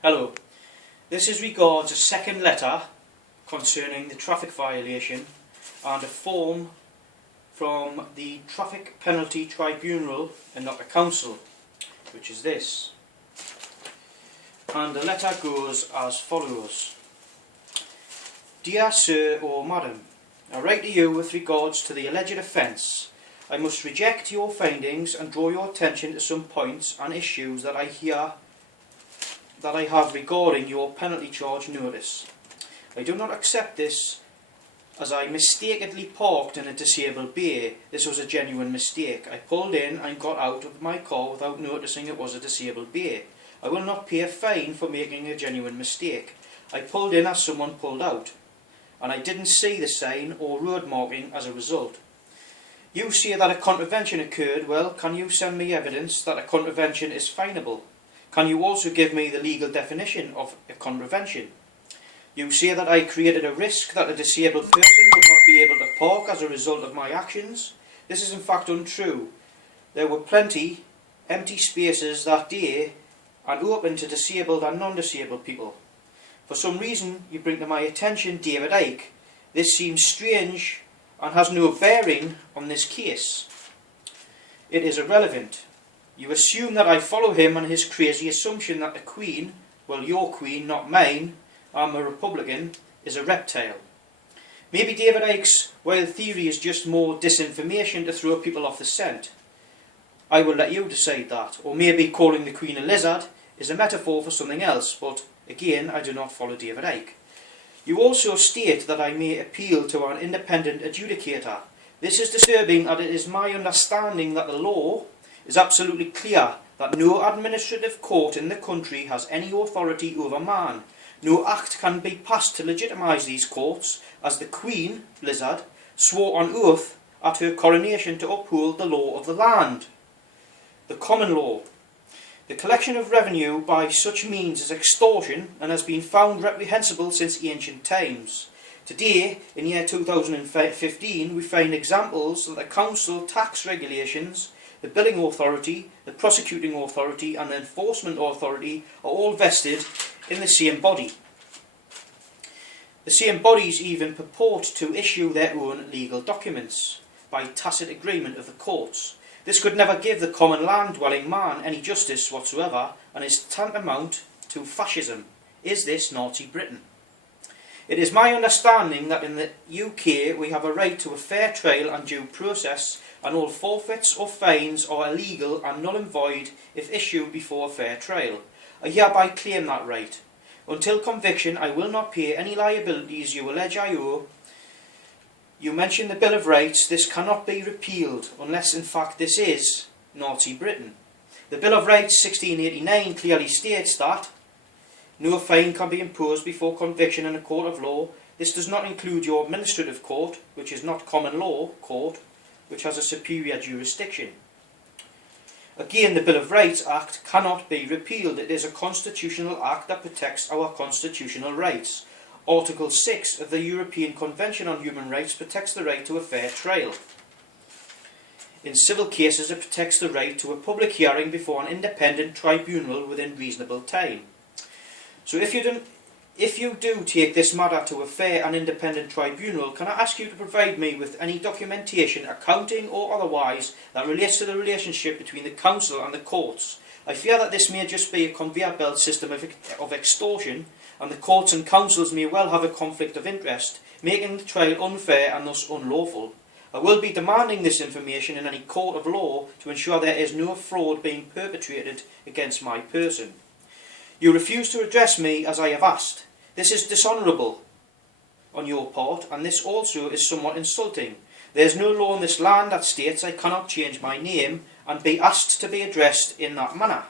Hello, this is regards a second letter concerning the traffic violation and a form from the Traffic Penalty Tribunal and not the Council, which is this. And the letter goes as follows. Dear Sir or Madam, I write to you with regards to the alleged offence. I must reject your findings and draw your attention to some points and issues that I have regarding your penalty charge notice. I do not accept this as I mistakenly parked in a disabled bay. This was a genuine mistake. I pulled in and got out of my car without noticing it was a disabled bay. I will not pay a fine for making a genuine mistake. I pulled in as someone pulled out, and I didn't see the sign or road marking as a result. You say that a contravention occurred. Well, can you send me evidence that a contravention is fineable? Can you also give me the legal definition of a contravention? You say that I created a risk that a disabled person would not be able to park as a result of my actions. This is in fact untrue. There were plenty empty spaces that day and open to disabled and non-disabled people. For some reason you bring to my attention David Icke. This seems strange and has no bearing on this case. It is irrelevant. You assume that I follow him and his crazy assumption that the Queen, well, your Queen, not mine, I'm a Republican, is a reptile. Maybe David Icke's wild theory is just more disinformation to throw people off the scent. I will let you decide that. Or maybe calling the Queen a lizard is a metaphor for something else, but again, I do not follow David Icke. You also state that I may appeal to an independent adjudicator. This is disturbing, and it is my understanding that the law is absolutely clear that no administrative court in the country has any authority over man. No act can be passed to legitimise these courts, as the Queen, lizard, swore on oath at her coronation to uphold the law of the land, the common law. The collection of revenue by such means is extortion and has been found reprehensible since ancient times. Today, in year 2015, we find examples that the council tax regulations, the billing authority, the prosecuting authority and the enforcement authority are all vested in the same body. The same bodies even purport to issue their own legal documents by tacit agreement of the courts. This could never give the common land-dwelling man any justice whatsoever and is tantamount to fascism. Is this Nazi Britain? It is my understanding that in the UK we have a right to a fair trial and due process, and all forfeits or fines are illegal and null and void if issued before a fair trial. I hereby claim that right. Until conviction I will not pay any liabilities you allege I owe. You mention the Bill of Rights. This cannot be repealed unless in fact this is Nazi Britain. The Bill of Rights 1689 clearly states that no fine can be imposed before conviction in a court of law. This does not include your administrative court, which is not common law court, which has a superior jurisdiction. Again, the Bill of Rights Act cannot be repealed. It is a constitutional act that protects our constitutional rights. Article 6 of the European Convention on Human Rights protects the right to a fair trial. In civil cases, it protects the right to a public hearing before an independent tribunal within reasonable time. So if you do take this matter to a fair and independent tribunal, can I ask you to provide me with any documentation, accounting or otherwise, that relates to the relationship between the council and the courts? I fear that this may just be a conveyor belt system of extortion, and the courts and councils may well have a conflict of interest, making the trial unfair and thus unlawful. I will be demanding this information in any court of law to ensure there is no fraud being perpetrated against my person. You refuse to address me as I have asked. This is dishonourable on your part, and this also is somewhat insulting. There is no law in this land that states I cannot change my name and be asked to be addressed in that manner.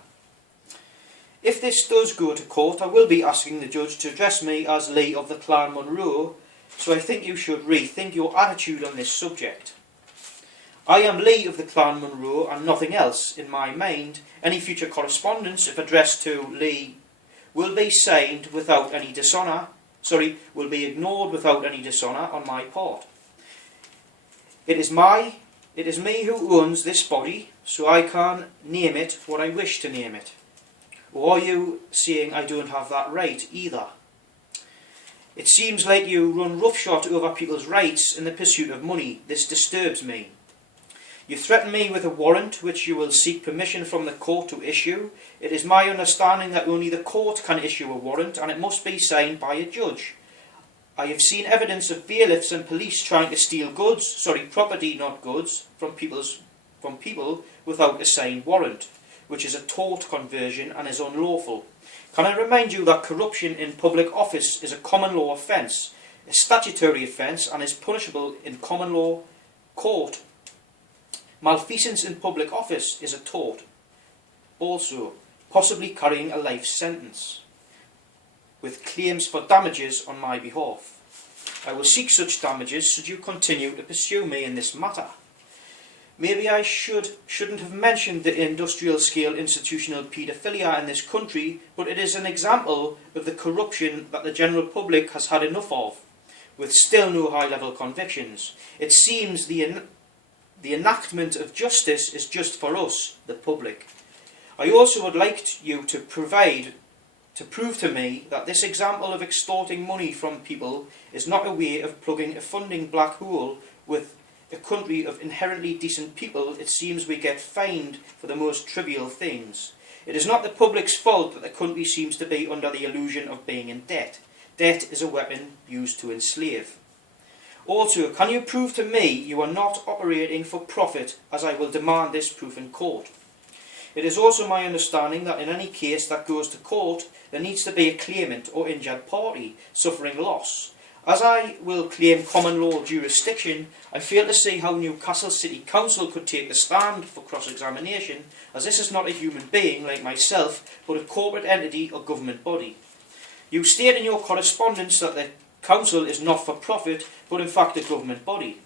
If this does go to court, I will be asking the judge to address me as Lee of the Clan Munro, so I think you should rethink your attitude on this subject. I am Lee of the Clan Munro and nothing else. In my mind, any future correspondence, if addressed to Lee, will be signed without any dishonour, will be ignored without any dishonour on my part. It is me who owns this body, so I can name it what I wish to name it. Or are you saying I don't have that right either? It seems like you run roughshod over people's rights in the pursuit of money. This disturbs me. You threaten me with a warrant which you will seek permission from the court to issue. It is my understanding that only the court can issue a warrant, and it must be signed by a judge. I have seen evidence of bailiffs and police trying to steal property, not goods, from people without a signed warrant, which is a tort conversion and is unlawful. Can I remind you that corruption in public office is a common law offence, a statutory offence, and is punishable in common law court. Malfeasance in public office is a tort, also possibly carrying a life sentence, with claims for damages on my behalf. I will seek such damages should you continue to pursue me in this matter. Maybe I shouldn't have mentioned the industrial scale institutional paedophilia in this country, but it is an example of the corruption that the general public has had enough of, with still no high level convictions. It seems the enactment of justice is just for us, the public. I also would like you to prove to me that this example of extorting money from people is not a way of plugging a funding black hole with a country of inherently decent people. It seems we get fined for the most trivial things. It is not the public's fault that the country seems to be under the illusion of being in debt. Debt is a weapon used to enslave. Also, can you prove to me you are not operating for profit, as I will demand this proof in court? It is also my understanding that in any case that goes to court, there needs to be a claimant or injured party suffering loss. As I will claim common law jurisdiction, I fail to see how Newcastle City Council could take the stand for cross-examination, as this is not a human being like myself, but a corporate entity or government body. You state in your correspondence that the council is not for profit, but in fact a government body.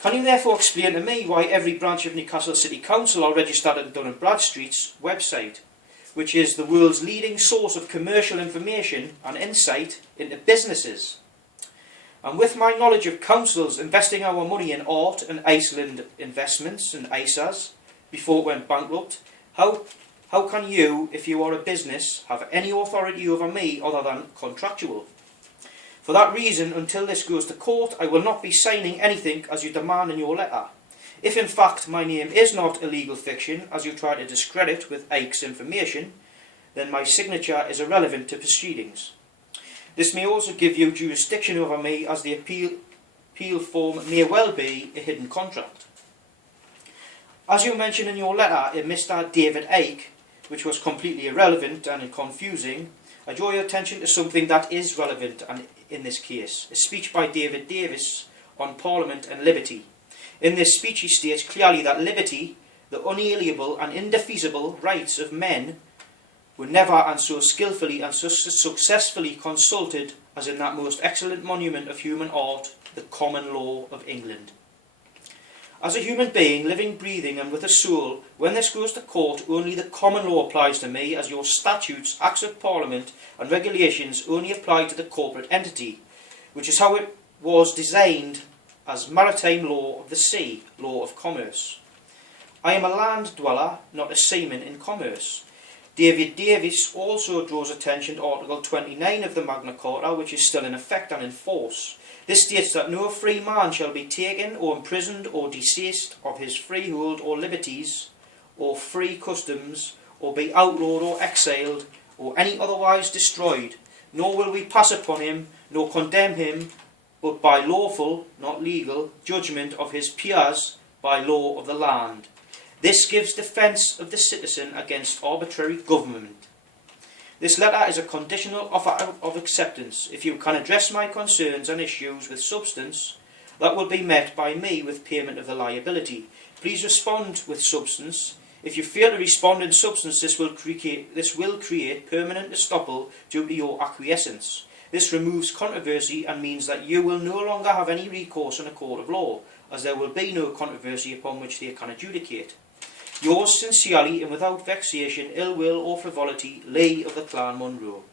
Can you therefore explain to me why every branch of Newcastle City Council are registered at Dun & Bradstreet's website, which is the world's leading source of commercial information and insight into businesses? And with my knowledge of councils investing our money in art and Iceland investments and ISAs before it went bankrupt, how can you, if you are a business, have any authority over me other than contractual? For that reason, until this goes to court, I will not be signing anything as you demand in your letter. If in fact my name is not a legal fiction, as you try to discredit with Ike's information, then my signature is irrelevant to proceedings. This may also give you jurisdiction over me, as the appeal form may well be a hidden contract. As you mentioned in your letter, a Mr. David Ike, which was completely irrelevant and confusing, I draw your attention to something that is relevant and in this case, a speech by David Davis on Parliament and liberty. In this speech he states clearly that liberty, the unalienable and indefeasible rights of men, were never and so skillfully and so successfully consulted as in that most excellent monument of human art, the common law of England. As a human being, living, breathing and with a soul, when this goes to court, only the common law applies to me, as your statutes, acts of parliament and regulations only apply to the corporate entity, which is how it was designed as maritime law of the sea, law of commerce. I am a land dweller, not a seaman in commerce. David Davis also draws attention to Article 29 of the Magna Carta, which is still in effect and in force. This states that no free man shall be taken or imprisoned or disseised of his freehold or liberties or free customs, or be outlawed or exiled or any otherwise destroyed, nor will we pass upon him nor condemn him, but by lawful, not legal, judgment of his peers by law of the land. This gives defence of the citizen against arbitrary government. This letter is a conditional offer of acceptance. If you can address my concerns and issues with substance, that will be met by me with payment of the liability. Please respond with substance. If you fail to respond in substance, this will create permanent estoppel due to your acquiescence. This removes controversy and means that you will no longer have any recourse in a court of law, as there will be no controversy upon which they can adjudicate. Yours sincerely and without vexation, ill will or frivolity, Lee of the Clan Munro.